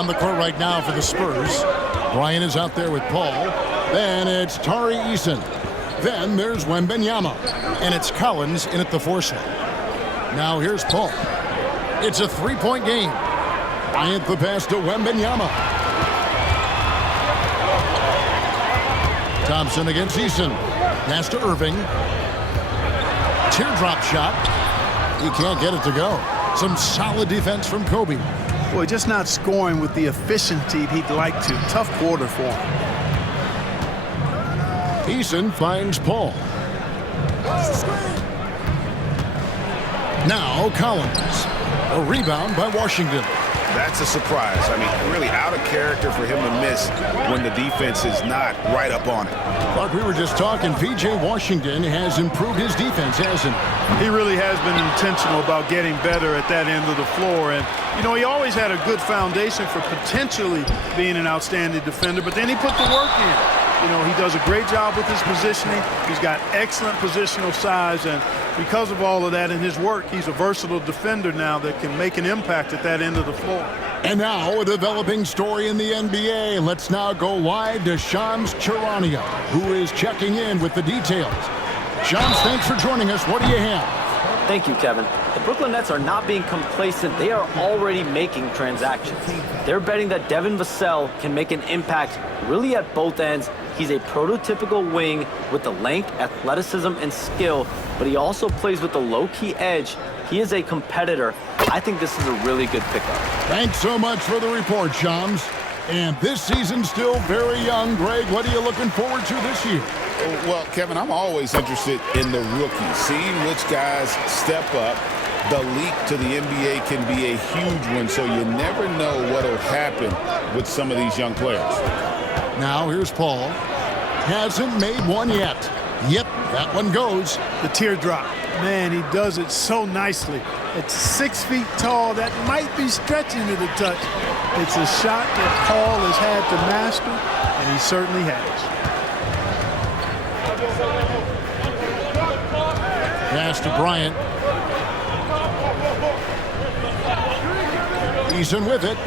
On the court right now for the Spurs. Bryant is out there with Paul. Then it's Tari Eason. Then there's Wembanyama. And it's Collins in at the 4 slot. Now here's Paul. It's a three-point game. Bryant the pass to Wembanyama. Thompson against Eason. Pass to Irving. Teardrop shot. He can't get it to go. Some solid defense from Kobe. Boy, just not scoring with the efficiency he'd like to. Tough quarter for him. Eason finds Paul. Now Collins. A rebound by Washington. That's a surprise. I mean, really out of character for him to miss when the defense is not right up on it. Like we were just talking, P.J. Washington has improved his defense, hasn't he? He really has been intentional about getting better at that end of the floor. And, you know, he always had a good foundation for potentially being an outstanding defender, but then he put the work in. You know, he does a great job with his positioning. He's got excellent positional size, and because of all of that in his work, he's a versatile defender now that can make an impact at that end of the floor. And now a developing story in the NBA. Let's now go live to Shams Charania, who is checking in with the details. Shams, thanks for joining us. What do you have? Thank you, Kevin. The Brooklyn Nets are not being complacent. They are already making transactions. They're betting that Devin Vassell can make an impact really at both ends. He's a prototypical wing with the length, athleticism, and skill, but he also plays with the low-key edge. He is a competitor. I think this is a really good pickup. Thanks so much for the report, Shams. And this season's still very young. Greg, what are you looking forward to this year? Well, Kevin, I'm always interested in the rookies, seeing which guys step up. The leap to the NBA can be a huge one, so you never know what will happen with some of these young players. Now here's Paul. Hasn't made one yet. Yep, that one goes. The teardrop. Man, he does it so nicely. It's 6 feet tall. That might be stretching to the touch. It's a shot that Paul has had to master, and he certainly has. Pass to Bryant. Eason with it.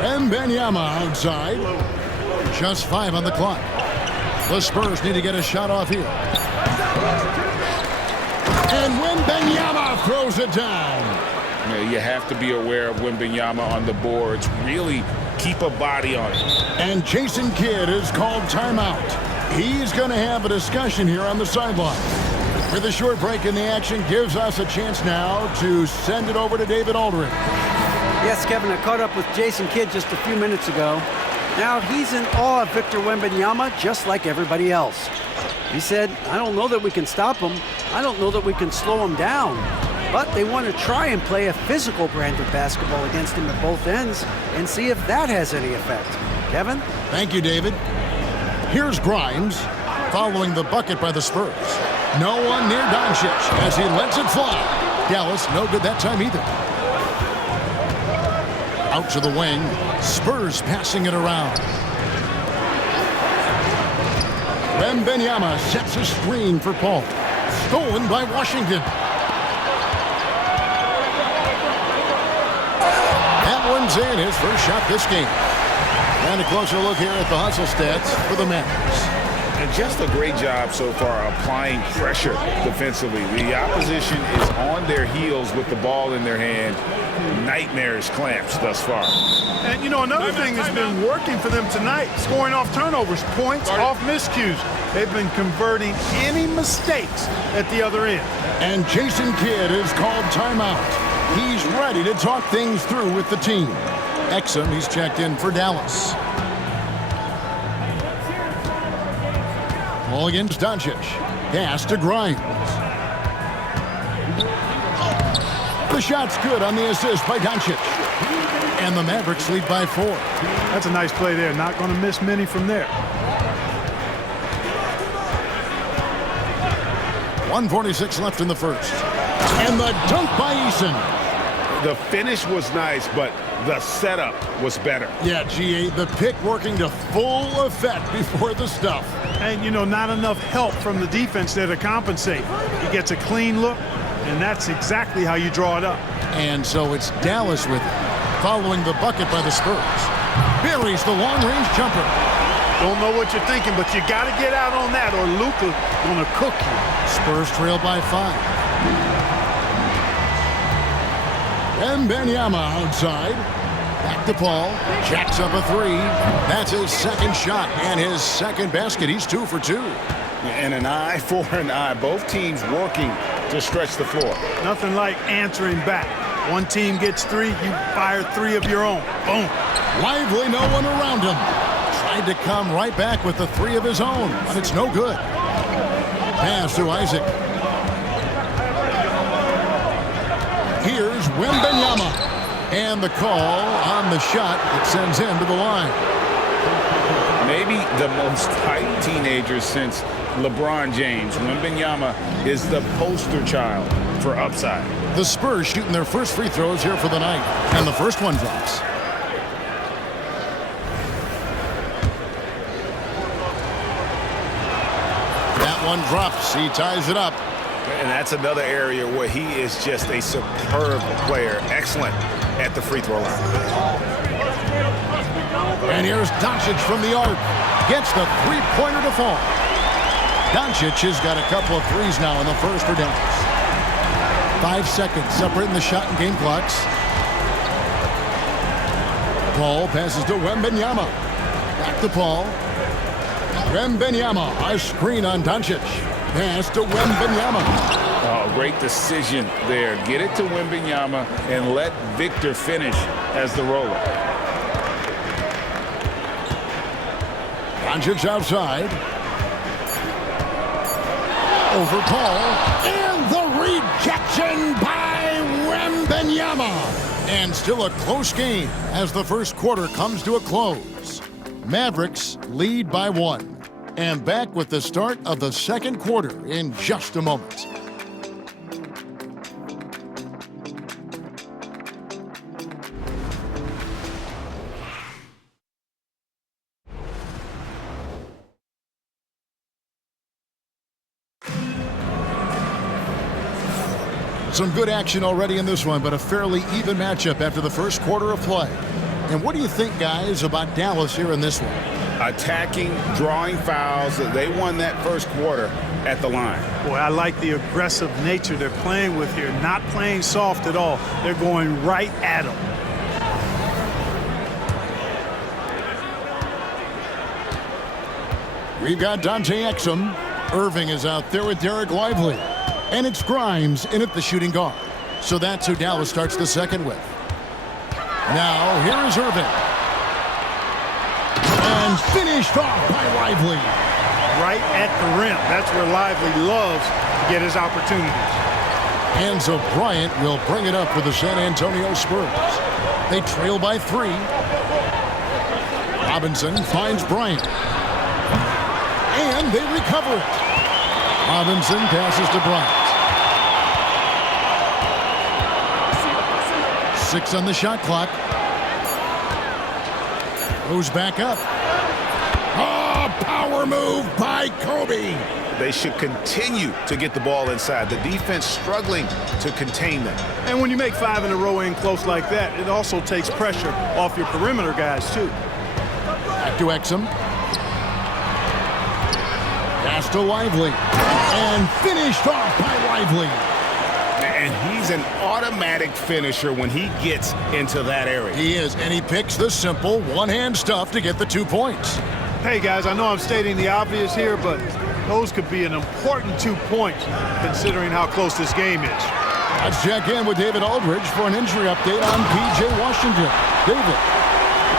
Wembanyama outside. Just 5 on the clock. The Spurs need to get a shot off here. And Wembanyama throws it down. You have to be aware of Wembanyama on the boards. Really keep a body on it. And Jason Kidd is called timeout. He's going to have a discussion here on the sideline. With a short break in the action, gives us a chance now to send it over to David Aldridge. Yes, Kevin, I caught up with Jason Kidd just a few minutes ago. Now, he's in awe of Victor Wembanyama, just like everybody else. He said, I don't know that we can stop him. I don't know that we can slow him down. But they want to try and play a physical brand of basketball against him at both ends and see if that has any effect. Kevin? Thank you, David. Here's Grimes following the bucket by the Spurs. No one near Doncic as he lets it fly. Dallas no good that time either. Out to the wing. Spurs passing it around. Wembanyama sets a screen for Paul. Stolen by Washington. That one's in, his first shot this game. And a closer look here at the hustle stats for the Mavs. And just a great job so far applying pressure defensively. The opposition is on their heels with the ball in their hand. Nightmares clamps thus far. And, you know, another thing that's been working for them tonight, scoring off turnovers, points off miscues. They've been converting any mistakes at the other end. And Jason Kidd is called timeout. He's ready to talk things through with the team. Exum, he's checked in for Dallas. Ball against Doncic. Pass to Grimes. The shot's good on the assist by Doncic. And the Mavericks lead by 4. That's a nice play there. Not going to miss many from there. 1:46 left in the first. And the dunk by Eason. The finish was nice, but the setup was better. Yeah, GA, the pick working to full effect before the stuff. And, you know, not enough help from the defense there to compensate. He gets a clean look, and that's exactly how you draw it up. And so it's Dallas with it. following the bucket by the Spurs. Buries the long-range jumper. Don't know what you're thinking, but you got to get out on that or Luka going to cook you. Spurs trail by 5. Wembanyama outside. Back to Paul. Jacks up a 3. That's his second shot and his second basket. He's 2 for 2. And an eye for an eye. Both teams working to stretch the floor. Nothing like answering back. One team gets 3, you fire 3 of your own. Boom. Lively, no one around him. Tried to come right back with the 3 of his own, but it's no good. Pass to Isaac. Here's Wembanyama. And the call on the shot that sends him to the line. Maybe the most hyped teenager since LeBron James. Wembanyama is the poster child for upside. The Spurs shooting their first free throws here for the night. And the first one drops. That one drops. He ties it up. And that's another area where he is just a superb player. Excellent at the free throw line. And here's Doncic from the arc. Gets the three-pointer to fall. Doncic has got a couple of threes now in the first for Dallas. 5 seconds separating the shot and game clocks. Paul passes to Wembanyama. Back to Paul. Wembanyama, a screen on Doncic. Pass to Wembanyama. Oh, great decision there. Get it to Wembanyama and let Victor finish as the roller. Doncic outside. Over Paul. And the rejection by Wembanyama. And still a close game as the first quarter comes to a close. Mavericks lead by 1. And back with the start of the second quarter in just a moment. Some good action already in this one, but a fairly even matchup after the first quarter of play. And what do you think, guys, about Dallas here in this one? Attacking, drawing fouls. They won that first quarter at the line. Boy, I like the aggressive nature they're playing with here. Not playing soft at all. They're going right at them. We've got Dante Exum. Irving is out there with Derek Lively. And it's Grimes in at the shooting guard. So that's who Dallas starts the second with. Now, here is Irving. And finished off by Lively. Right at the rim. That's where Lively loves to get his opportunities. And so Bryant will bring it up for the San Antonio Spurs. They trail by 3. Robinson finds Bryant. And they recover it. Robinson passes to Bryant. 6 on the shot clock. Goes back up. Oh, power move by Kobe. They should continue to get the ball inside. The defense struggling to contain them. And when you make 5 in a row in close like that, it also takes pressure off your perimeter guys, too. Back to Exum. Pass to Lively. And finished off by Lively. And he's an automatic finisher when he gets into that area. He is, and he picks the simple one-hand stuff to get the 2 points. Hey, guys, I know I'm stating the obvious here, but those could be an important 2 points considering how close this game is. Let's check in with David Aldridge for an injury update on P.J. Washington. David.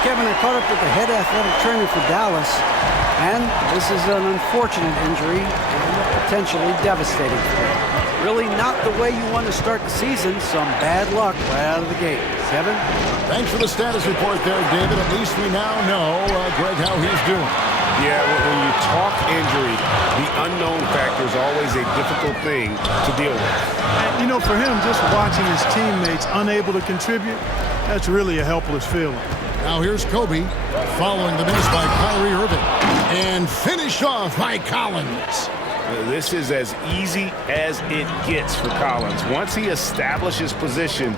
Kevin, I caught up with the head athletic trainer for Dallas, and this is an unfortunate injury and potentially devastating for him. Really not the way you want to start the season. Some bad luck right out of the gate. Kevin? Thanks for the status report there, David. At least we now know, Greg, how he's doing. Yeah, when you talk injury, the unknown factor is always a difficult thing to deal with. And, you know, for him, just watching his teammates unable to contribute, that's really a helpless feeling. Now here's Kobe, following the miss by Kyrie Irving. And finished off by Collins. This is as easy as it gets for Collins. Once he establishes position,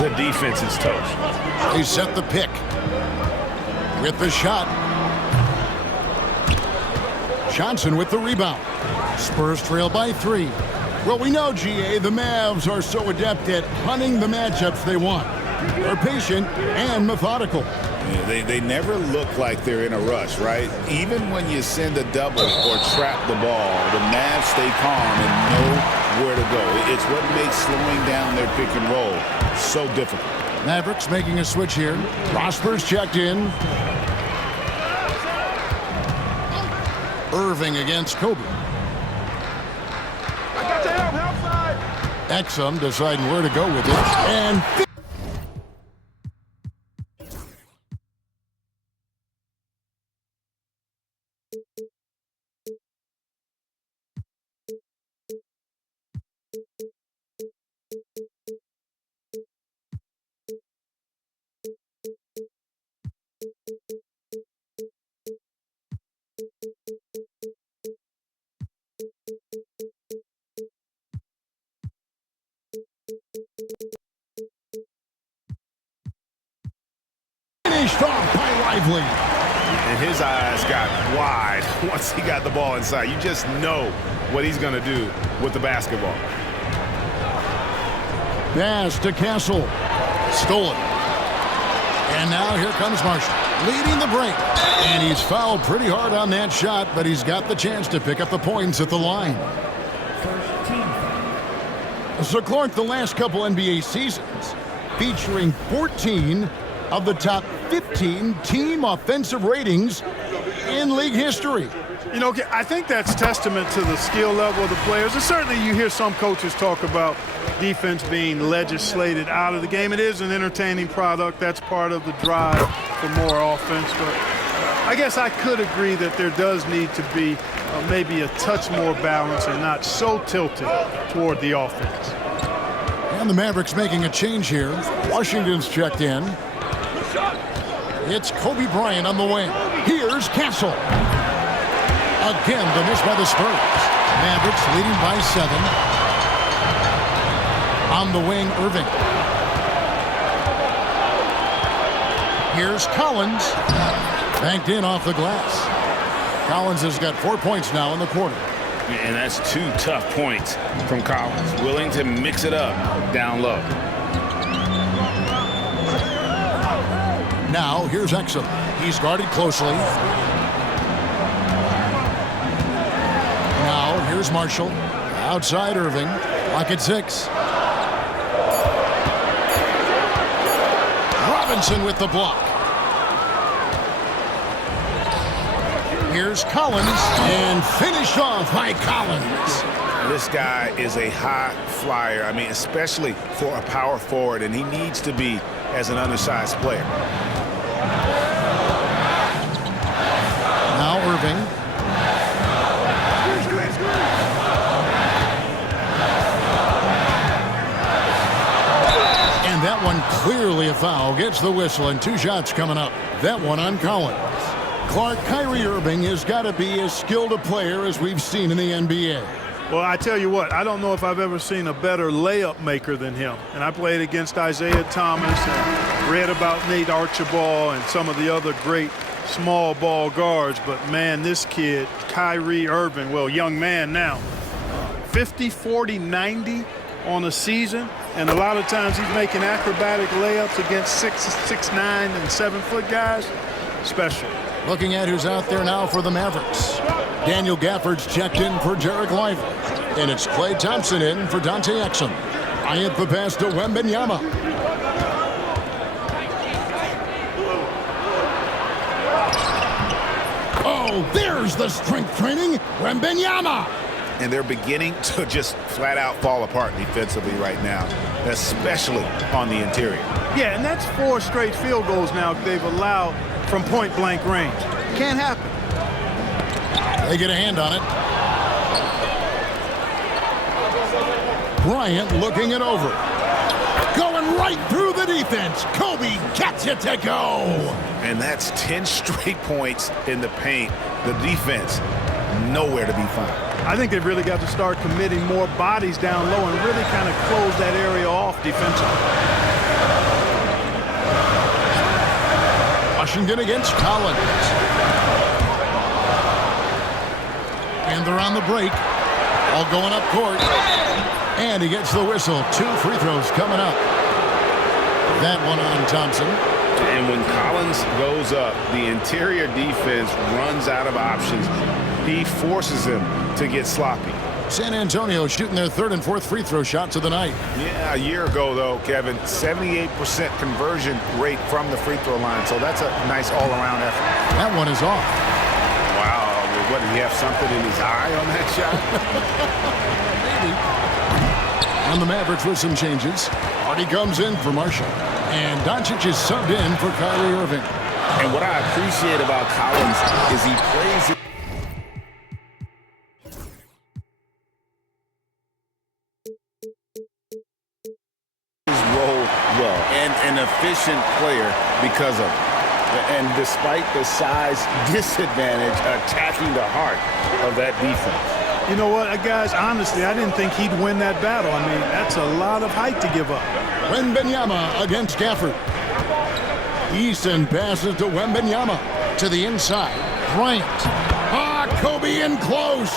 the defense is toast. They set the pick. With the shot. Johnson with the rebound. Spurs trail by 3. Well, we know, GA, the Mavs are so adept at hunting the matchups they want. They're patient and methodical. Yeah, they never look like they're in a rush, right? Even when you send a double or trap the ball, the Mavs stay calm and know where to go. It's what makes slowing down their pick and roll so difficult. Mavericks making a switch here. Prosper's checked in. Irving against Kobe. Exum deciding where to go with it. And finished off by Lively. And his eyes got wide once he got the ball inside. You just know what he's going to do with the basketball. Pass to Castle. Stolen. And now here comes Marshall, leading the break. And he's fouled pretty hard on that shot, but he's got the chance to pick up the points at the line. So, Clark, the last couple NBA seasons featuring 14 of the top 15 team offensive ratings in league history. You know, I think that's testament to the skill level of the players. And certainly you hear some coaches talk about defense being legislated out of the game. It is an entertaining product. That's part of the drive for more offense. But I guess I could agree that there does need to be maybe a touch more balance and not so tilted toward the offense. And the Mavericks making a change here. Washington's checked in. It's Kobe Bryant on the wing. Here's Castle. Again, the miss by the Spurs. Mavericks leading by 7. On the wing, Irving. Here's Collins. Banked in off the glass. Collins has got 4 points now in the quarter. And that's 2 tough points from Collins. Willing to mix it up down low. Now, here's Exum. He's guarded closely. Now, here's Marshall. Outside Irving. Lock at 6. Robinson with the block. Here's Collins. And finished off by Collins. This guy is a high flyer. I mean, especially for a power forward, and he needs to be as an undersized player. Now Irving. And that one clearly a foul. Gets the whistle and 2 shots coming up. That one on Collins. Clark, Kyrie Irving has got to be as skilled a player as we've seen in the NBA. Well, I tell you what, I don't know if I've ever seen a better layup maker than him. And I played against Isaiah Thomas and read about Nate Archibald and some of the other great small ball guards. But, man, this kid, Kyrie Irving, well, young man now, 50, 40, 90 on a season. And a lot of times he's making acrobatic layups against 6'9", and 7-foot guys. Special. Looking at who's out there now for the Mavericks. Daniel Gafford's checked in for Derek Lively. And it's Klay Thompson in for Dante Exum. Bryant the pass to Wembenyama. Oh, there's the strength training. Wembenyama. And they're beginning to just flat out fall apart defensively right now, especially on the interior. Yeah, and that's 4 straight field goals now they've allowed from point-blank range. Can't happen. They get a hand on it. Bryant looking it over. Going right through the defense. Kobe gets it to go. And that's 10 straight points in the paint. The defense nowhere to be found. I think they've really got to start committing more bodies down low and really kind of close that area off defensively. Washington against Collins. And they're on the break. All going up court. And he gets the whistle. 2 free throws coming up. That one on Thompson. And when Collins goes up, the interior defense runs out of options. He forces them to get sloppy. San Antonio shooting their 3rd and 4th free throw shots of the night. Yeah, a year ago, though, Kevin, 78% conversion rate from the free throw line. So that's a nice all-around effort. That one is off. Wow. What, did he have something in his eye on that shot? Maybe. And the Mavericks with some changes. Hardy comes in for Marshall. And Doncic is subbed in for Kyrie Irving. And what I appreciate about Collins is he plays it. An efficient player because of it. And despite the size disadvantage, attacking the heart of that defense. You know what, guys, honestly, I didn't think he'd win that battle. I mean, that's a lot of height to give up. Wembenyama against Gafford. Easton passes to Wembenyama. To the inside. Bryant. Kobe in close.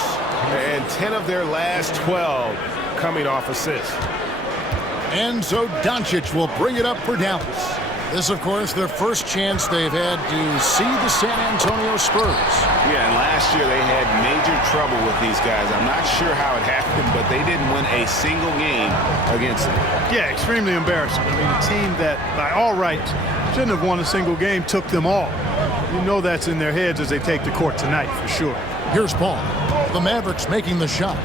And 10 of their last 12 coming off assists. And so Doncic will bring it up for Dallas. This, of course, their first chance they've had to see the San Antonio Spurs. Yeah, and last year they had major trouble with these guys. I'm not sure how it happened, but they didn't win a single game against them. Yeah, extremely embarrassing. I mean, a team that, by all rights, shouldn't have won a single game, took them all. You know that's in their heads as they take the court tonight, for sure. Here's Paul. The Mavericks making the shot.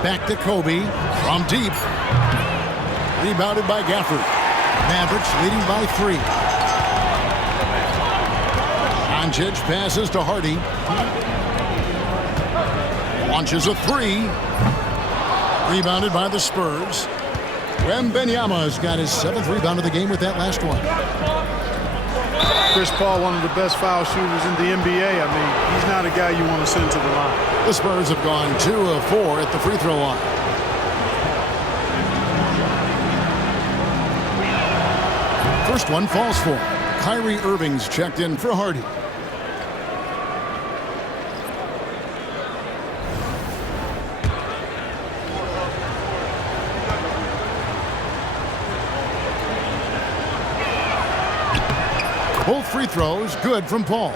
Back to Kobe from deep. Rebounded by Gafford. Mavericks leading by 3. Doncic passes to Hardy. Launches a 3. Rebounded by the Spurs. Wembenyama's got his 7th rebound of the game with that last one. Chris Paul, one of the best foul shooters in the NBA. I mean, he's not a guy you want to send to the line. The Spurs have gone 2 of 4 at the free throw line. First one falls for him. Kyrie Irving's checked in for Hardy. Both free throws good from Paul.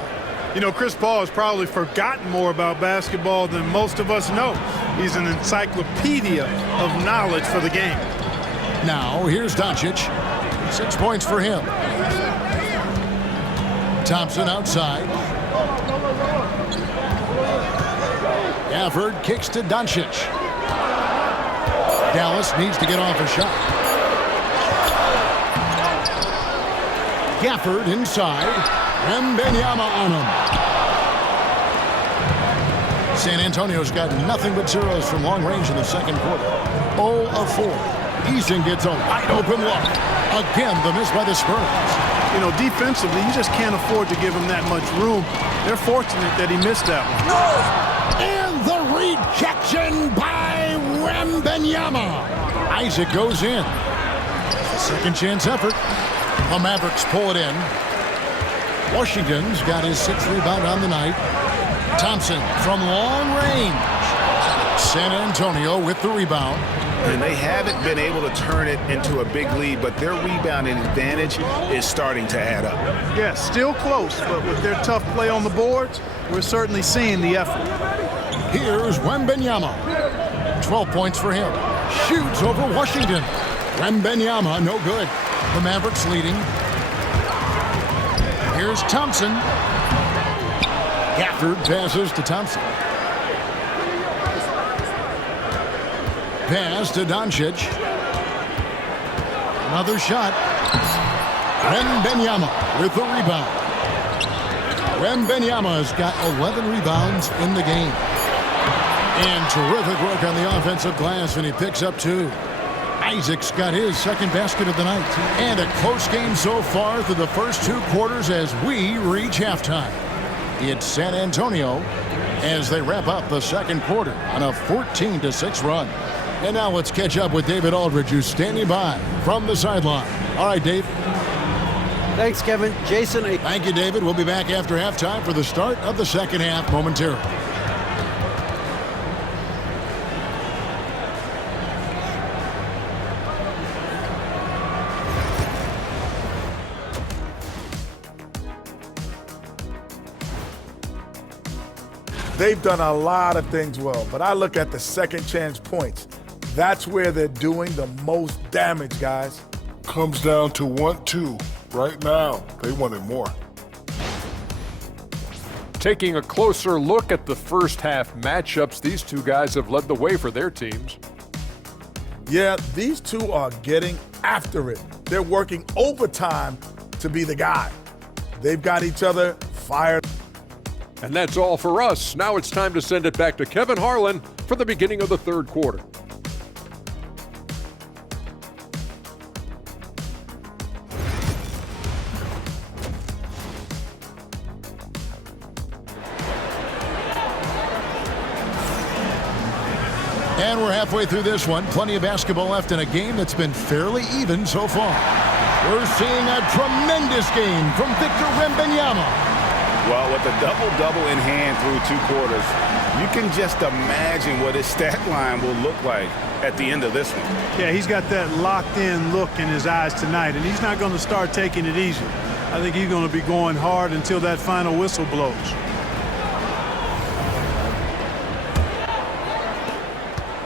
You know, Chris Paul has probably forgotten more about basketball than most of us know. He's an encyclopedia of knowledge for the game. Now, here's Doncic. 6 points for him. Thompson outside. Gafford kicks to Doncic. Dallas needs to get off a shot. Gafford inside. Wembenyama on him. San Antonio's got nothing but zeros from long range in the second quarter. 0 of 4. Easton gets a wide open look. Again, the miss by the Spurs. You know, defensively, you just can't afford to give him that much room. They're fortunate that he missed that one. And the rejection by Wembenyama. Isaac goes in. Second chance effort. The Mavericks pull it in. Washington's got his 6th rebound on the night. Thompson from long range. San Antonio with the rebound. And they haven't been able to turn it into a big lead, but their rebounding advantage is starting to add up. Yeah, still close, but with their tough play on the boards, we're certainly seeing the effort. Here's Wembenyama. 12 points for him. Shoots over Washington. Wembenyama, no good. The Mavericks leading. Here's Thompson. Gafford passes to Thompson. Pass to Doncic. Another shot. Wembenyama with the rebound. Wembenyama's got 11 rebounds in the game. And terrific work on the offensive glass, and he picks up 2. Isaac's got his 2nd basket of the night. And a close game so far through the first 2 quarters as we reach halftime. It's San Antonio as they wrap up the second quarter on a 14-6 run. And now let's catch up with David Aldridge, who's standing by from the sideline. All right, Dave. Thanks, Kevin. Jason. Thank you, David. We'll be back after halftime for the start of the second half momentarily. They've done a lot of things well, but I look at the second chance points. That's where they're doing the most damage, guys. Comes down to 1-2. Right now, they wanted more. Taking a closer look at the first half matchups, these two guys have led the way for their teams. Yeah, these two are getting after it. They're working overtime to be the guy. They've got each other fired. And that's all for us. Now it's time to send it back to Kevin Harlan for the beginning of the third quarter. And we're halfway through this one. Plenty of basketball left in a game that's been fairly even so far. We're seeing a tremendous game from Victor Wembanyama. Well, with a double-double in hand through 2 quarters, you can just imagine what his stat line will look like at the end of this one. Yeah, he's got that locked-in look in his eyes tonight, and he's not going to start taking it easy. I think he's going to be going hard until that final whistle blows.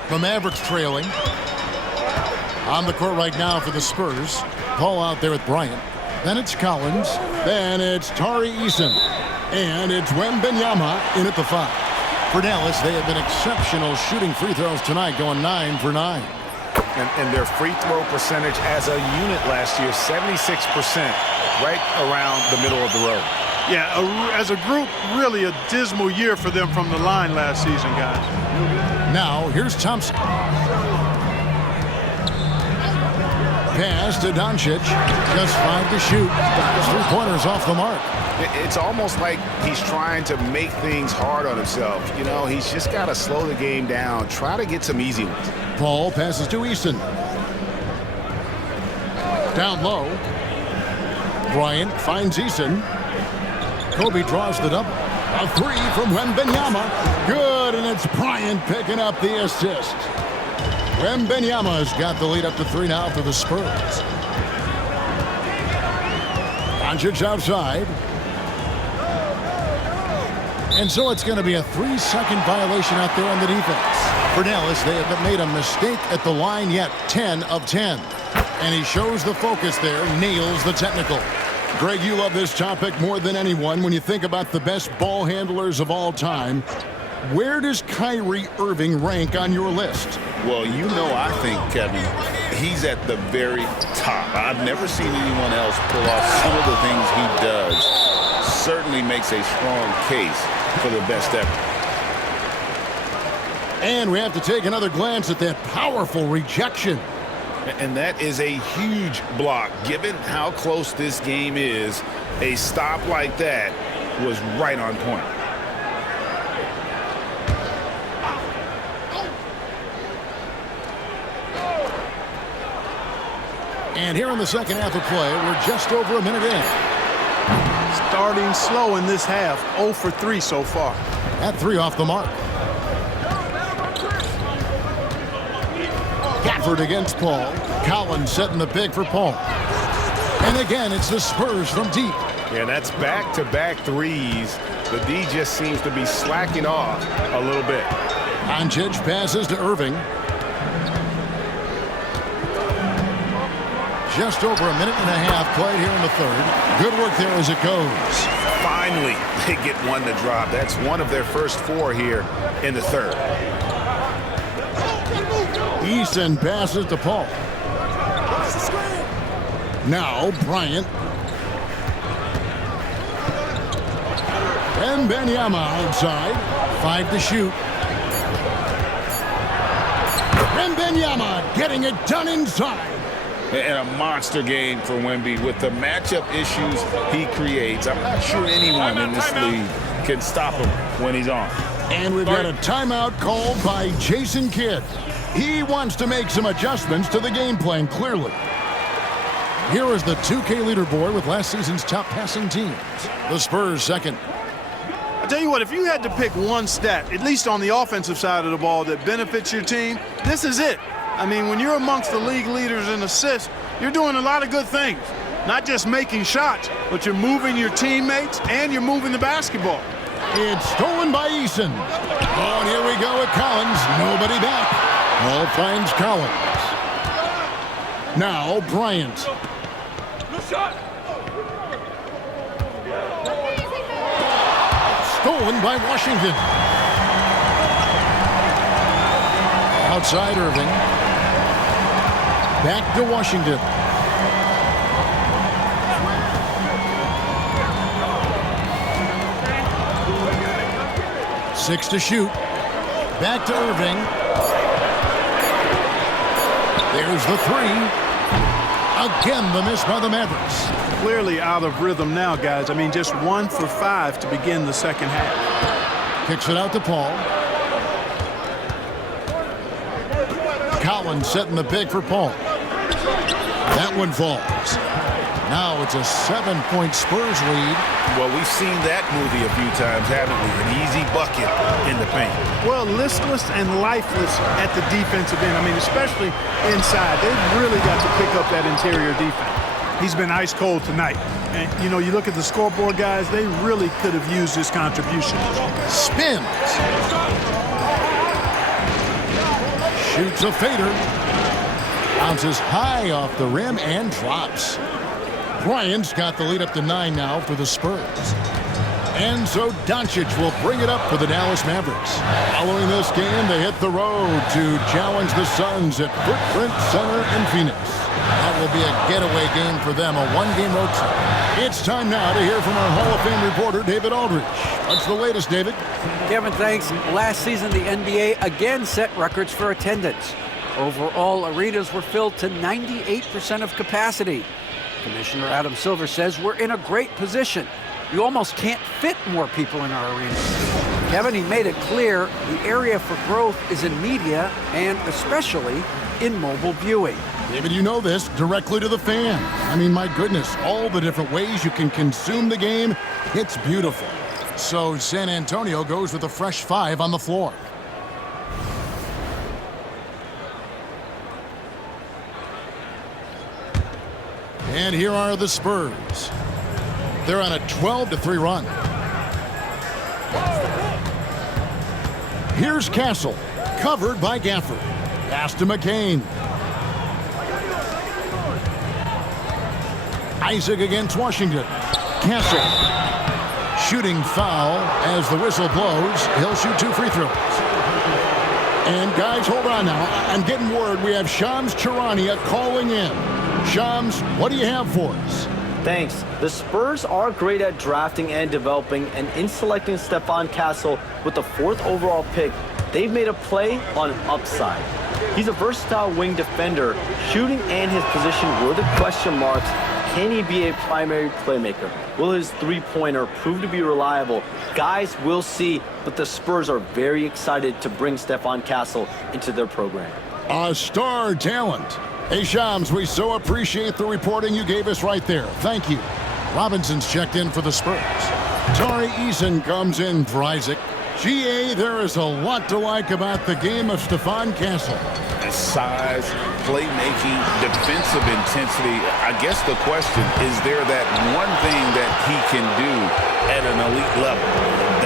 The Mavericks trailing. On the court right now for the Spurs. Paul out there with Bryant. Then it's Collins. Then it's Tari Eason. And it's Wembanyama in at the 5. For Dallas, they have been exceptional shooting free throws tonight, going 9 for 9. And their free throw percentage as a unit last year, 76%, right around the middle of the road. Yeah, as a group, really a dismal year for them from the line last season, guys. Now, here's Thompson. Pass to Doncic. Just 5 to shoot. 3-pointers off the mark. It's almost like he's trying to make things hard on himself. You know, he's just got to slow the game down, try to get some easy ones. Paul passes to Eason. Down low. Bryant finds Eason. Kobe draws the double. A 3 from Wembanyama. Good, and it's Bryant picking up the assist. Wembanyama's got the lead up to 3 now for the Spurs. Doncic outside. And so it's going to be a 3-second violation out there on the defense. For Dallas, they haven't made a mistake at the line yet. 10 of 10. And he shows the focus there, nails the technical. Greg, you love this topic more than anyone. When you think about the best ball handlers of all time, where does Kyrie Irving rank on your list? Well, you know, I think, Kevin, he's at the very top. I've never seen anyone else pull off some of the things he does. Certainly makes a strong case for the best ever. And we have to take another glance at that powerful rejection. And that is a huge block. Given how close this game is, a stop like that was right on point. And here in the second half of play, we're just over a minute in. Starting slow in this half, 0 for 3 so far. At 3 off the mark. Gafford against Paul. Collins setting the pick for Paul. And again, it's the Spurs from deep. Yeah, that's back-to-back threes. The D just seems to be slacking off a little bit. Doncic passes to Irving. Just over a minute and a half played here in the third. Good work there as it goes. Finally, they get one to drop. That's one of their first 4 here in the third. Eason passes to Paul. Now Bryant. Wembanyama outside. 5 to shoot. Wembanyama getting it done inside. And a monster game for Wemby with the matchup issues he creates. I'm not sure anyone in this league can stop him when he's on. And we've got a timeout called by Jason Kidd. He wants to make some adjustments to the game plan, clearly. Here is the 2K leaderboard with last season's top passing teams. The Spurs second. I tell you what, if you had to pick one stat, at least on the offensive side of the ball, that benefits your team, this is it. I mean, when you're amongst the league leaders in assists, you're doing a lot of good things. Not just making shots, but you're moving your teammates and you're moving the basketball. It's stolen by Eason. Oh, and here we go with Collins. Nobody back. Ball finds Collins. Now Bryant. Stolen by Washington. Outside Irving. Back to Washington. Six to shoot. Back to Irving. There's the three. Again, the miss by the Mavericks. Clearly out of rhythm now, guys. I mean, just 1 for 5 to begin the second half. Kicks it out to Paul. Collins setting the pick for Paul. That one falls. Now it's a 7-point Spurs lead. Well, we've seen that movie a few times, haven't we? An easy bucket in the paint. Well, listless and lifeless at the defensive end. I mean, especially inside. They've really got to pick up that interior defense. He's been ice cold tonight. And, you know, you look at the scoreboard, guys, they really could have used his contribution. Spins. Shoots a fader. Bounces high off the rim and drops. Bryant's got the lead up to 9 now for the Spurs. And so Doncic will bring it up for the Dallas Mavericks. Following this game, they hit the road to challenge the Suns at Footprint Center in Phoenix. That will be a getaway game for them, a one-game road trip. It's time now to hear from our Hall of Fame reporter, David Aldridge. What's the latest, David? Kevin, thanks. Last season, the NBA again set records for attendance. Overall, arenas were filled to 98% of capacity. Commissioner Adam Silver says we're in a great position. You almost can't fit more people in our arena. Kevin, he made it clear the area for growth is in media and especially in mobile viewing. David, you know this, directly to the fan. I mean, my goodness, all the different ways you can consume the game, it's beautiful. So San Antonio goes with a fresh 5 on the floor. And here are the Spurs. They're on a 12-3 run. Here's Castle, covered by Gafford. Pass to McCain. Isaac against Washington. Castle. Shooting foul as the whistle blows. He'll shoot 2 free throws. And guys, hold on now. I'm getting word we have Shams Charania calling in. Shams, what do you have for us? Thanks. The Spurs are great at drafting and developing, and in selecting Stephon Castle with the 4th overall pick, they've made a play on upside. He's a versatile wing defender. Shooting and his position were the question marks. Can he be a primary playmaker? Will his three-pointer prove to be reliable? Guys, we'll see, but the Spurs are very excited to bring Stephon Castle into their program. A star talent. Hey, Shams, we so appreciate the reporting you gave us right there. Thank you. Robinson's checked in for the Spurs. Tari Eason comes in for Isaac. GA, there is a lot to like about the game of Stephon Castle. Size, playmaking, defensive intensity. I guess the question, is there that one thing that he can do at an elite level?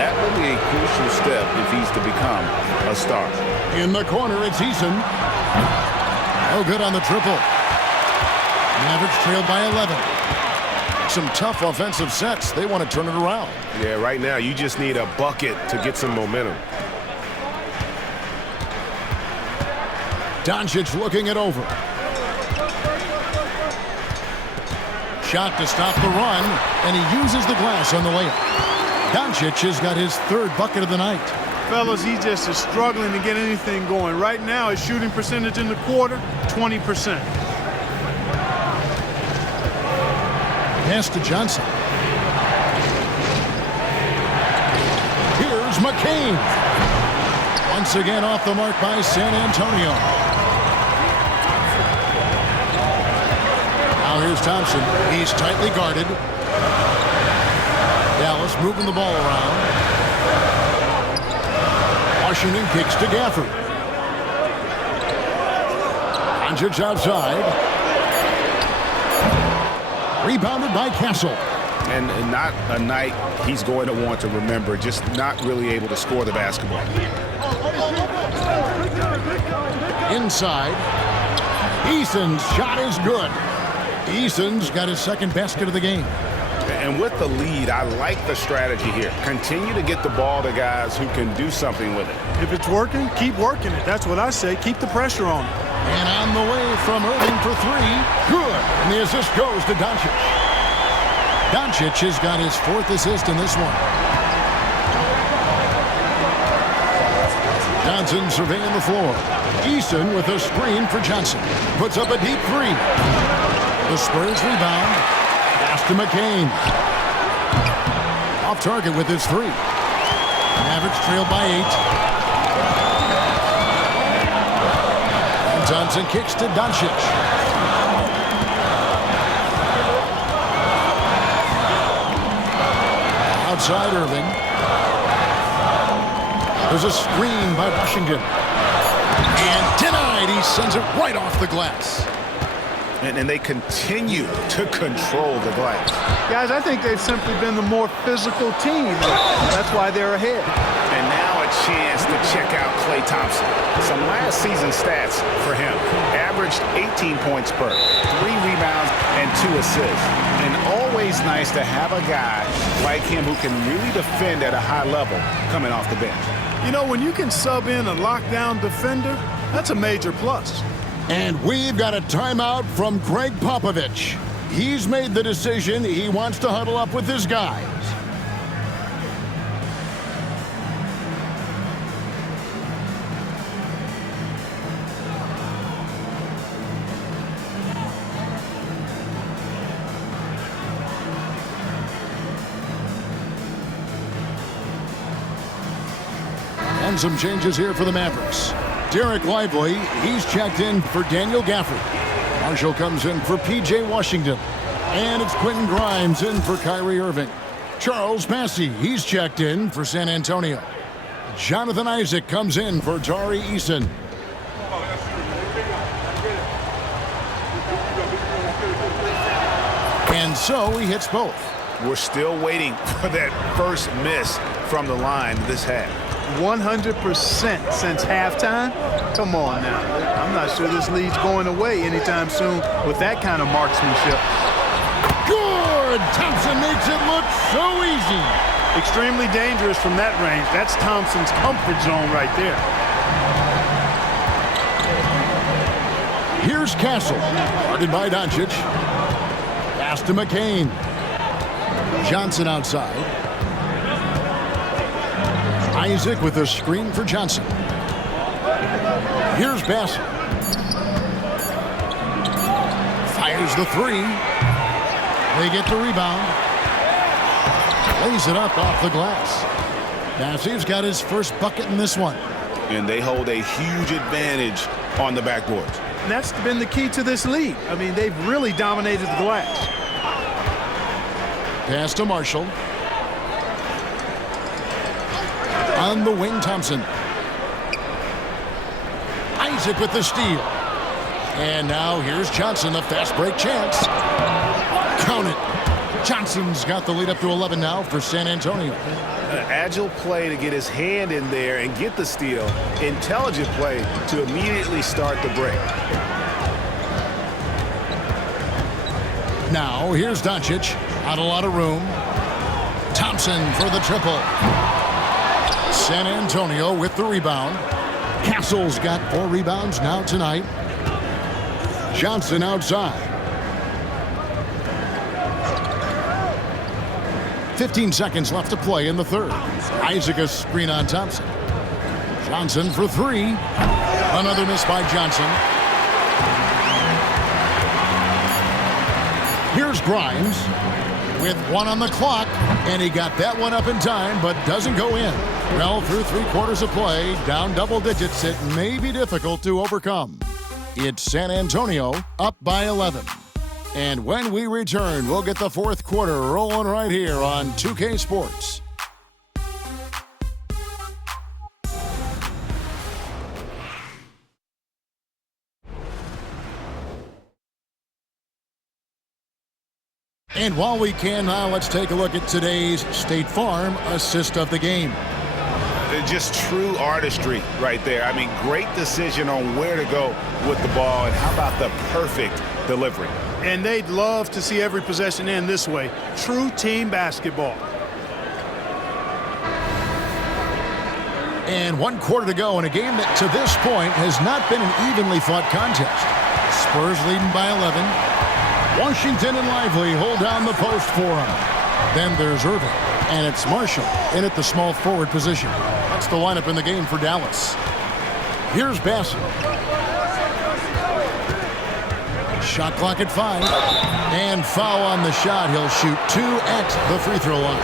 That will be a crucial step if he's to become a star. In the corner, it's Eason. No good on the triple. Mavericks trailed by 11. Some tough offensive sets. They want to turn it around. Yeah, right now you just need a bucket to get some momentum. Doncic looking it over. Shot to stop the run, and he uses the glass on the layup. Doncic has got his 3rd bucket of the night. Fellas, he just is struggling to get anything going. Right now, his shooting percentage in the quarter, 20%. Pass to Johnson. McCain. Once again off the mark by San Antonio. Now here's Thompson. He's tightly guarded. Dallas moving the ball around. Washington kicks to Gafford. Doncic outside. Rebounded by Castle. And not a night he's going to want to remember, just not really able to score the basketball. Inside. Eason's shot is good. Eason's got his second basket of the game. And with the lead, I like the strategy here. Continue to get the ball to guys who can do something with it. If it's working, keep working it. That's what I say. Keep the pressure on it. And on the way from Irving for three. Good. And the assist goes to Doncic. Doncic has got his fourth assist in this one. Johnson surveying the floor. Eason with a screen for Johnson. Puts up a deep three. The Spurs rebound. Pass to McCain. Off target with his three. Mavericks trailed by 8. And Johnson kicks to Doncic. Outside Irving. There's a screen by Washington. And denied. He sends it right off the glass. And they continue to control the glass. Guys, I think they've simply been the more physical team. That's why they're ahead. And now a chance to check out Klay Thompson. Some last season stats for him. Averaged 18 points per, 3 rebounds, and 2 assists. And always nice to have a guy like him who can really defend at a high level coming off the bench. You know, when you can sub in a lockdown defender, that's a major plus. And we've got a timeout from Greg Popovich. He's made the decision he wants to huddle up with his guys. And some changes here for the Mavericks. Derek Lively, he's checked in for Daniel Gafford. Marshall comes in for P.J. Washington. And it's Quentin Grimes in for Kyrie Irving. Charles Massey, he's checked in for San Antonio. Jonathan Isaac comes in for Tari Eason. And so he hits both. We're still waiting for that first miss from the line this half. 100% since halftime? Come on now. I'm not sure this lead's going away anytime soon with that kind of marksmanship. Good! Thompson makes it look so easy. Extremely dangerous from that range. That's Thompson's comfort zone right there. Here's Castle, guarded by Doncic. Pass to McCain. Johnson outside. Isaac with a screen for Johnson. Here's Bassett. Fires the three. They get the rebound. Lays it up off the glass. Bassett's got his first bucket in this one. And they hold a huge advantage on the backboards. And that's been the key to this league. I mean, they've really dominated the glass. Pass to Marshall. On the wing, Thompson. Isaac with the steal. And now here's Johnson, a fast break chance. Count it. Johnson's got the lead up to 11 now for San Antonio. An agile play to get his hand in there and get the steal. Intelligent play to immediately start the break. Now here's Doncic. Not a lot of room. Thompson for the triple. San Antonio with the rebound. Castle's got 4 rebounds now tonight. Johnson outside. 15 seconds left to play in the third. Isaac a screen on Thompson. Johnson for 3. Another miss by Johnson. Here's Grimes with 1 on the clock, and he got that one up in time, but doesn't go in. Well, through 3/4 of play, down double digits, it may be difficult to overcome. It's San Antonio up by 11. And when we return, we'll get the fourth quarter rolling right here on 2K Sports. And while we can now, let's take a look at today's State Farm assist of the game. Just true artistry right there. I mean, great decision on where to go with the ball, and how about the perfect delivery? And they'd love to see every possession end this way. True team basketball. And 1 quarter to go in a game that to this point has not been an evenly fought contest. Spurs leading by 11. Washington and Lively hold down the post for him. Then there's Irving, and it's Marshall in at the small forward position. That's the lineup in the game for Dallas. Here's Bassett. Shot clock at 5. And foul on the shot. He'll shoot 2 at the free throw line.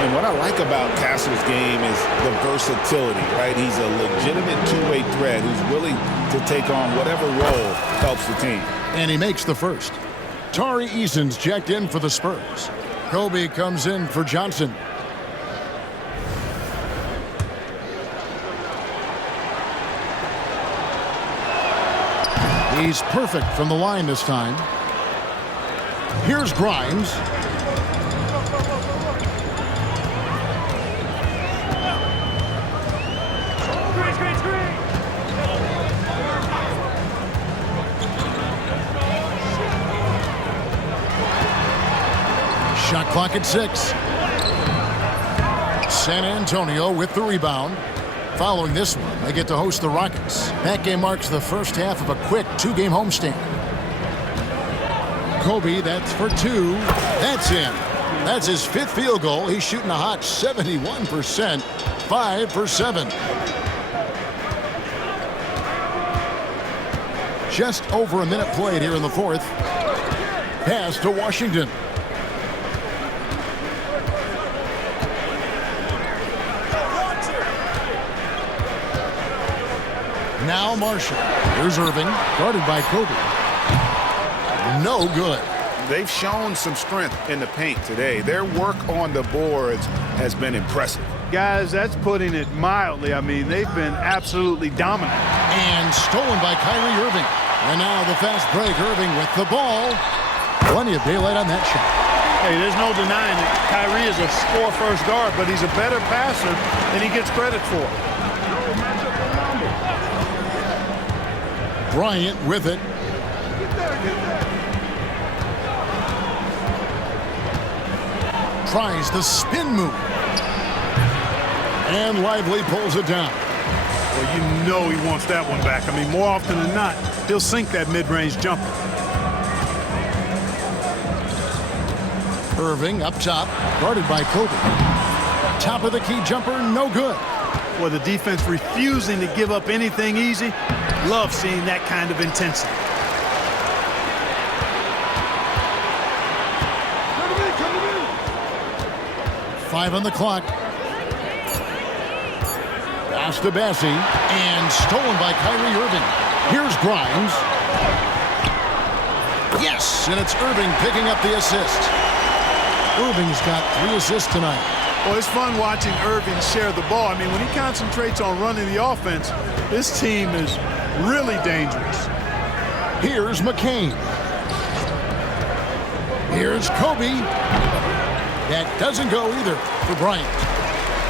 And what I like about Castle's game is the versatility, right? He's a legitimate two-way threat who's willing to take on whatever role helps the team. And he makes the first. Tari Eason's checked in for the Spurs. Kobe comes in for Johnson. He's perfect from the line this time. Here's Grimes. Shot clock at 6. San Antonio with the rebound. Following this one, they get to host the Rockets. That game marks the first half of a quick 2-game homestand. Kobe, that's for 2. That's in. That's his 5th field goal. He's shooting a hot 71%. 5 for 7. Just over a minute played here in the fourth. Pass to Washington. Now Marshall. Here's Irving, guarded by Kobe. No good. They've shown some strength in the paint today. Their work on the boards has been impressive. Guys, that's putting it mildly. I mean, they've been absolutely dominant. And stolen by Kyrie Irving. And now the fast break. Irving with the ball. Plenty of daylight on that shot. Hey, there's no denying it. Kyrie is a score-first guard, but he's a better passer than he gets credit for. Bryant with it. Tries the spin move. And Lively pulls it down. Well, you know he wants that one back. I mean, more often than not, he'll sink that mid-range jumper. Irving up top, guarded by Kobe. Top of the key jumper, no good. Well, the defense refusing to give up anything easy. Love seeing that kind of intensity. Five on the clock. Pass to Bassie, and stolen by Kyrie Irving. Here's Grimes. Yes, and it's Irving picking up the assist. Irving's got 3 assists tonight. Well, it's fun watching Irving share the ball. I mean, when he concentrates on running the offense, this team is really dangerous. Here's McCain. Here's Kobe. That doesn't go either for Bryant.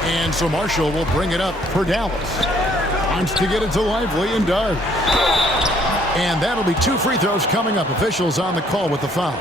And so Marshall will bring it up for Dallas. Wants to get it to Lively and does. And that'll be 2 free throws coming up. Officials on the call with the foul.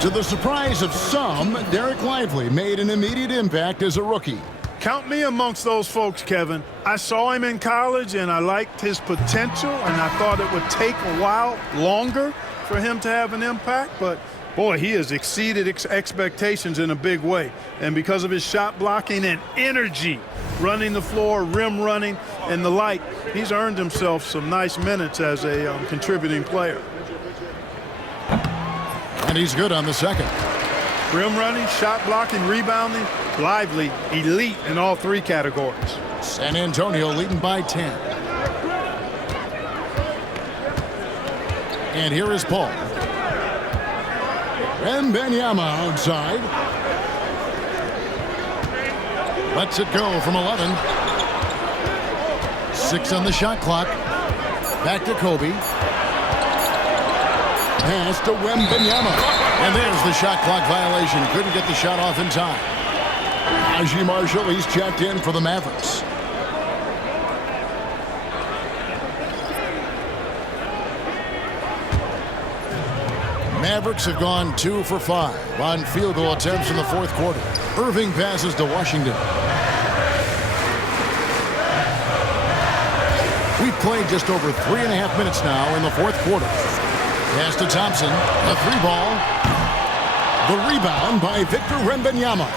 To the surprise of some, Derek Lively made an immediate impact as a rookie. Count me amongst those folks, Kevin. I saw him in college, and I liked his potential, and I thought it would take a while longer for him to have an impact, but boy, he has exceeded expectations in a big way. And because of his shot blocking and energy, running the floor, rim running, and the like, he's earned himself some nice minutes as a contributing player. And he's good on the second. Rim running, shot blocking, rebounding, lively, elite in all three categories. San Antonio leading by 10. And here is Paul. Wembanyama outside. Lets it go from 11. 6 on the shot clock. Back to Kobe. Pass to Wembanyama. And there's the shot clock violation. Couldn't get the shot off in time. Najee Marshall, he's checked in for the Mavericks. Mavericks have gone 2 for 5 on field goal attempts in the fourth quarter. Irving passes to Washington. We've played just over 3.5 minutes now in the fourth quarter. Pass to Thompson. The 3-ball. The rebound by Victor Wembanyama.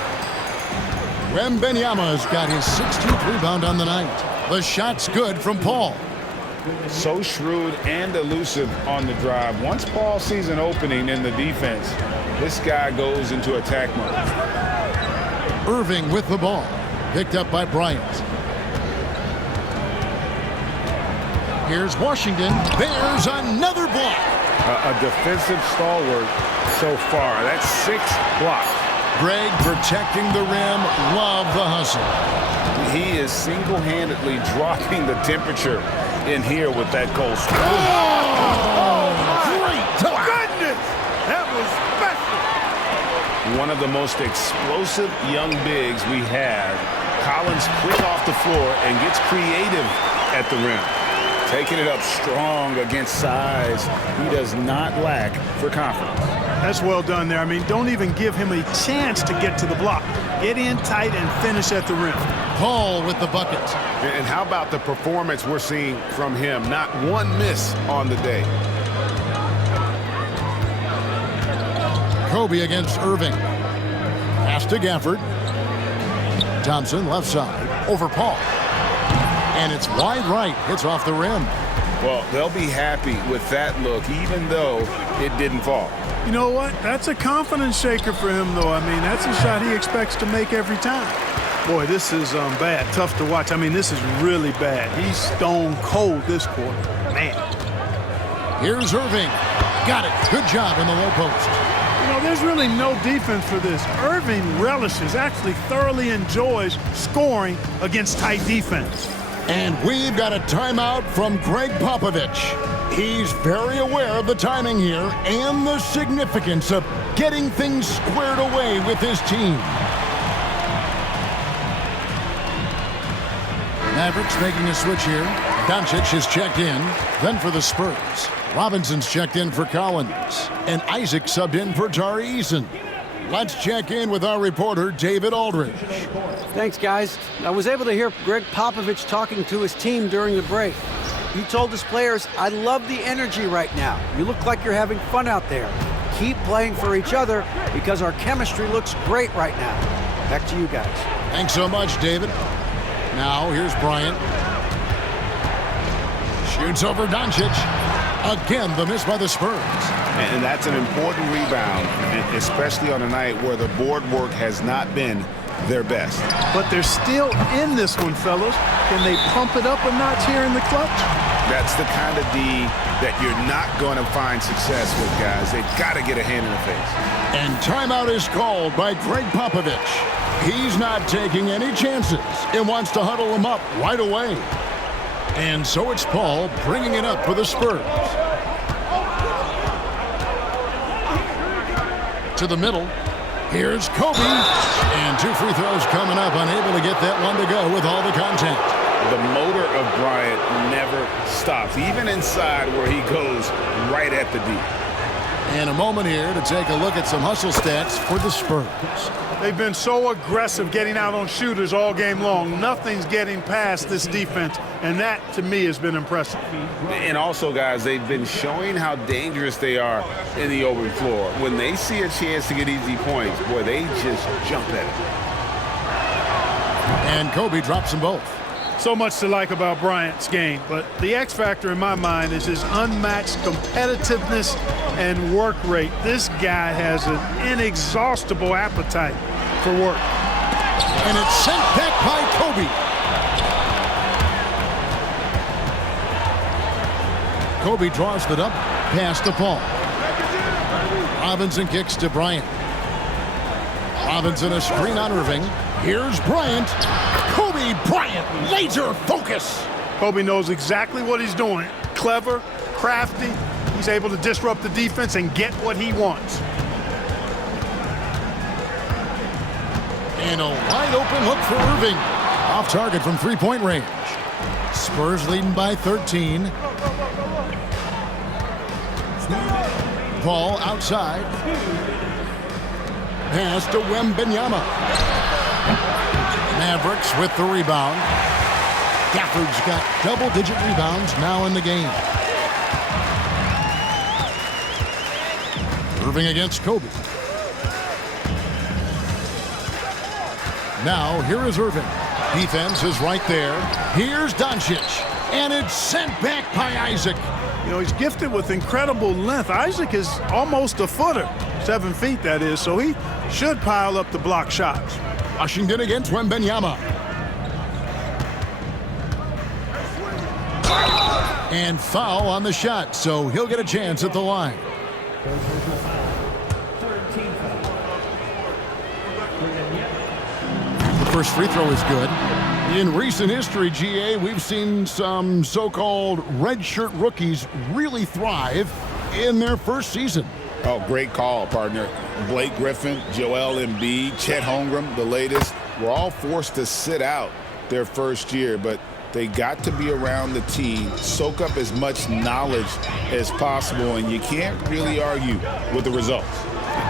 Wembanyama's got his 16th rebound on the night. The shot's good from Paul. So shrewd and elusive on the drive. Once Paul sees an opening in the defense, this guy goes into attack mode. Irving with the ball. Picked up by Bryant. Here's Washington. There's another block. A defensive stalwart so far. That's 6 blocks. Greg protecting the rim. Love the hustle. He is single-handedly dropping the temperature in here with that goal. Great! Goodness! That was special! One of the most explosive young bigs we have. Collins quick off the floor and gets creative at the rim. Taking it up strong against size. He does not lack for confidence. That's well done there. I mean, don't even give him a chance to get to the block. Get in tight and finish at the rim. Paul with the bucket. And how about the performance we're seeing from him? Not one miss on the day. Kobe against Irving. Pass to Gafford. Thompson left side over Paul. And it's wide right. Hits off the rim. Well, they'll be happy with that look, even though it didn't fall. You know what? That's a confidence shaker for him, though. I mean, that's a shot he expects to make every time. Boy, this is bad. Tough to watch. I mean, this is really bad. He's stone cold this quarter. Man. Here's Irving. Got it. Good job in the low post. You know, there's really no defense for this. Irving relishes, actually thoroughly enjoys scoring against tight defense. And we've got a timeout from Greg Popovich. He's very aware of the timing here and the significance of getting things squared away with his team. Mavericks making a switch here. Doncic is checked in. Then for the Spurs, Robinson's checked in for Collins. And Isaac subbed in for Tari Eason. Let's check in with our reporter, David Aldridge. Thanks, guys. I was able to hear Greg Popovich talking to his team during the break. He told his players, I love the energy right now. You look like you're having fun out there. Keep playing for each other because our chemistry looks great right now. Back to you guys. Thanks so much, David. Now, here's Bryant. Shoots over Doncic. Again, the miss by the Spurs. And that's an important rebound, especially on a night where the board work has not been their best. But they're still in this one, fellas. Can they pump it up a notch here in the clutch? That's the kind of D that you're not going to find success with, guys. They've got to get a hand in the face. And timeout is called by Greg Popovich. He's not taking any chances and wants to huddle him up right away. And so it's Paul bringing it up for the Spurs. To the middle. Here's Kobe. And 2 free throws coming up. Unable to get that one to go with all the contact. The motor of Bryant never stops, even inside where he goes right at the D. And a moment here to take a look at some hustle stats for the Spurs. They've been so aggressive getting out on shooters all game long. Nothing's getting past this defense, and that, to me, has been impressive. And also, guys, they've been showing how dangerous they are in the open floor. When they see a chance to get easy points, boy, they just jump at it. And Kobe drops them both. So much to like about Bryant's game, but the X factor in my mind is his unmatched competitiveness and work rate. This guy has an inexhaustible appetite for work. And it's sent back by Kobe. Kobe draws the up, pass to Paul. Robinson kicks to Bryant. Robinson a screen on Irving. Here's Bryant. Kobe Bryant, laser focus. Kobe knows exactly what he's doing. Clever, crafty. He's able to disrupt the defense and get what he wants. And a wide open look for Irving. Off target from three-point range. Spurs leading by 13. Paul outside. Pass to Wembanyama. Mavericks with the rebound. Gafford's got double-digit rebounds now in the game. Irving against Kobe. Now, here is Irving. Defense is right there. Here's Doncic. And it's sent back by Isaac. You know, he's gifted with incredible length. Isaac is almost a footer. 7 feet, that is, so he should pile up the block shots. Washington against Wembanyama. And foul on the shot, so he'll get a chance at the line. The first free throw is good. In recent history, GA, we've seen some so-called redshirt rookies really thrive in their first season. Oh, great call, partner. Blake Griffin, Joel Embiid, Chet Holmgren, the latest, were all forced to sit out their first year, but they got to be around the team, soak up as much knowledge as possible, and you can't really argue with the results.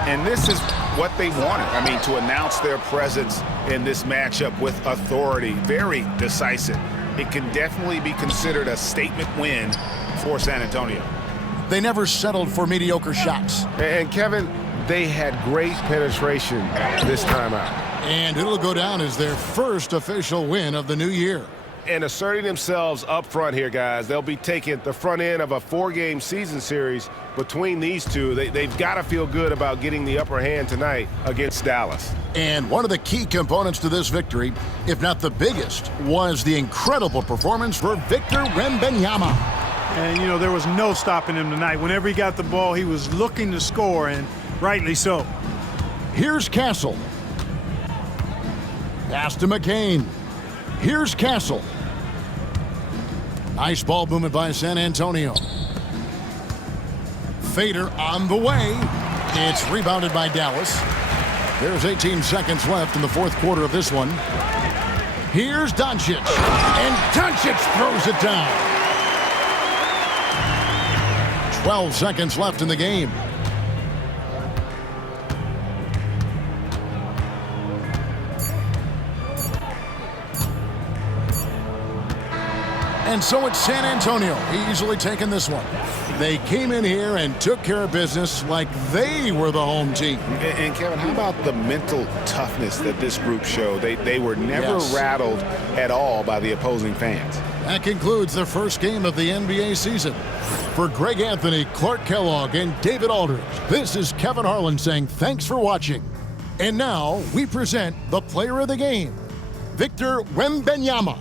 And this is what they wanted. I mean, to announce their presence in this matchup with authority, very decisive. It can definitely be considered a statement win for San Antonio. They never settled for mediocre shots. And Kevin, they had great penetration this time out. And it'll go down as their first official win of the new year. And asserting themselves up front here, guys. They'll be taking the front end of a 4-game season series between these two. They've got to feel good about getting the upper hand tonight against Dallas. And one of the key components to this victory, if not the biggest, was the incredible performance for Victor Wembanyama. And, you know, there was no stopping him tonight. Whenever he got the ball, he was looking to score, and rightly so. Here's Castle. Pass to McCain. Here's Castle. Nice ball movement by San Antonio. Fader on the way. It's rebounded by Dallas. There's 18 seconds left in the fourth quarter of this one. Here's Doncic. And Doncic throws it down. 12 seconds left in the game. And so it's San Antonio easily taking this one. They came in here and took care of business like they were the home team. And Kevin, how about the mental toughness that this group showed? They were never rattled at all by the opposing fans. That concludes the first game of the NBA season. For Greg Anthony, Clark Kellogg, and David Aldridge, this is Kevin Harlan saying thanks for watching. And now we present the player of the game, Victor Wembanyama.